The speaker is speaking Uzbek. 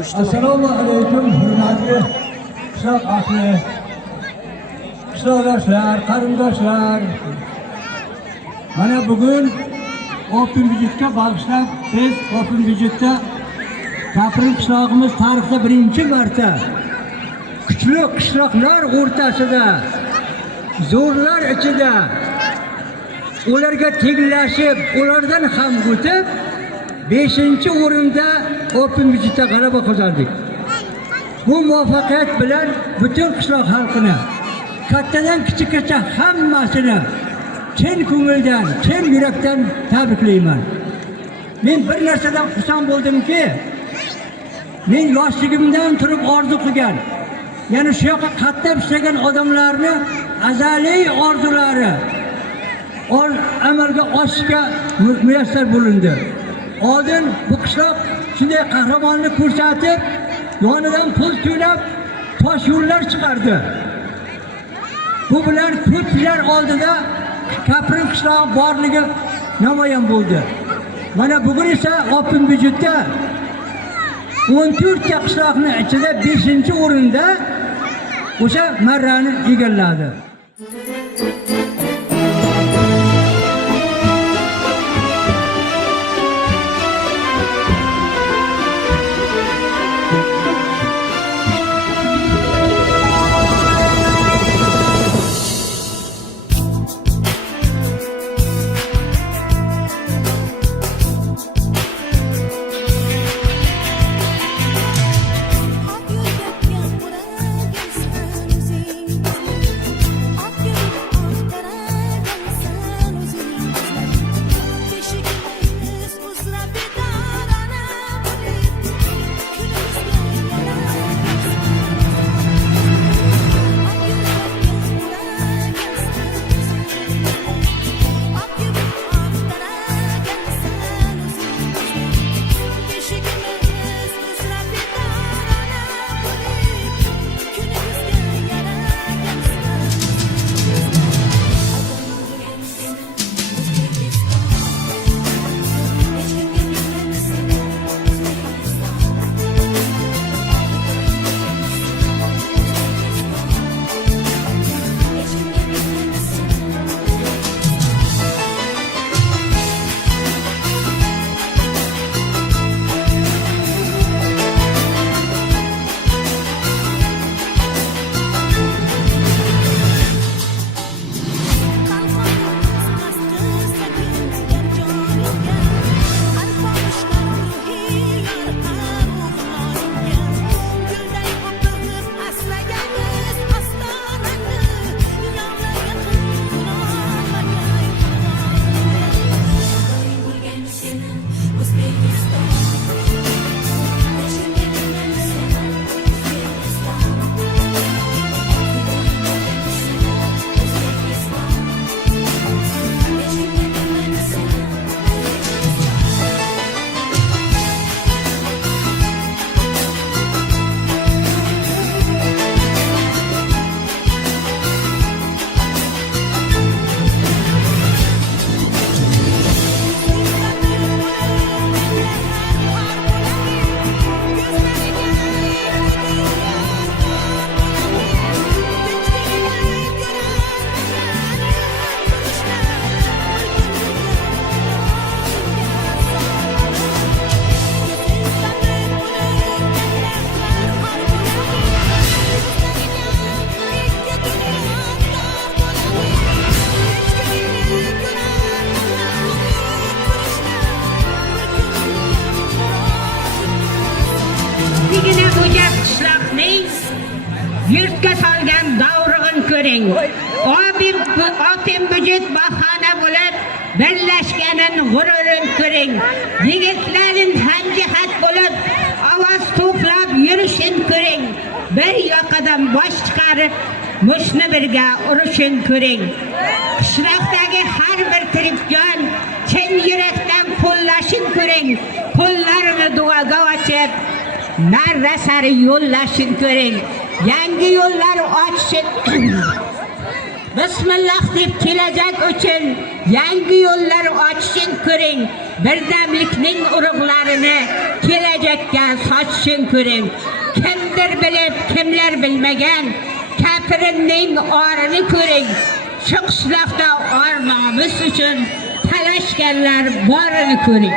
Assalomu alaykum, hurmatli qishloq ahli, qishloqdoshlar, qarindoshlar. Mana bugun Open Vijitga bag'ishlab biz Open Vijitda Kaprin qishlog'imiz tarixda birinchi marta kuchli qishloqlar o'rtasida, zo'rlar ichida ularga tenglashib, ulardan ham o'tib 5-o'rinda Open Vijitda g'alaba qozondik. Bu muvaffaqiyat bilan butun qishloq xalqini, kattadan kichikgacha hammasini chin ko'ngildan, chin yurakdan tabriklayman. Men bir narsadan xursand bo'ldimki, men yoshligimdan turib orzu qilgan, ya'ni shu yoqqa qatnab ishlagan odamlarni azaliy orzulari amalga oshishga muyassar bo'lindi. Oldin bu qishloq shunday qahramonni ko'rsatib, yonidan pul to'lab tosh yo'llar chiqardi. Bu bilan ko'pchilar oldida Kaprin qishlog'i borligi namoyon bo'ldi. Mana bugun esa Open Vijitda 14 ta qishloqning ichida 5-o'rinda o'sha marrani egalladi. Yurtga solgan davrig'in ko'ring. Open Vijit bahona bo'lib birlashganin g'ururin ko'ring. Yigitlarin hamjihat bo'lib ovoz to'plab yurishin ko'ring. Bir yoqadan bosh chiqarib mushni birga urushin ko'ring. Qishloqdagi har bir tirikjon chin yurakdan qo'llashin ko'ring. Qo'llarini duoga ochib marra sari yo'llashin ko'ring. Yangi yo'llar ochishib Bismillah deb kelajak uchun yangi yo'llar ochishing ko'ring. Birdamlikning urug'larini kelajakka sochishing ko'ring. Kimdir bilib, kimlar bilmagan kafirinning orini ko'ring. Shu qishloqda armonimiz uchun talashganlar borini ko'ring.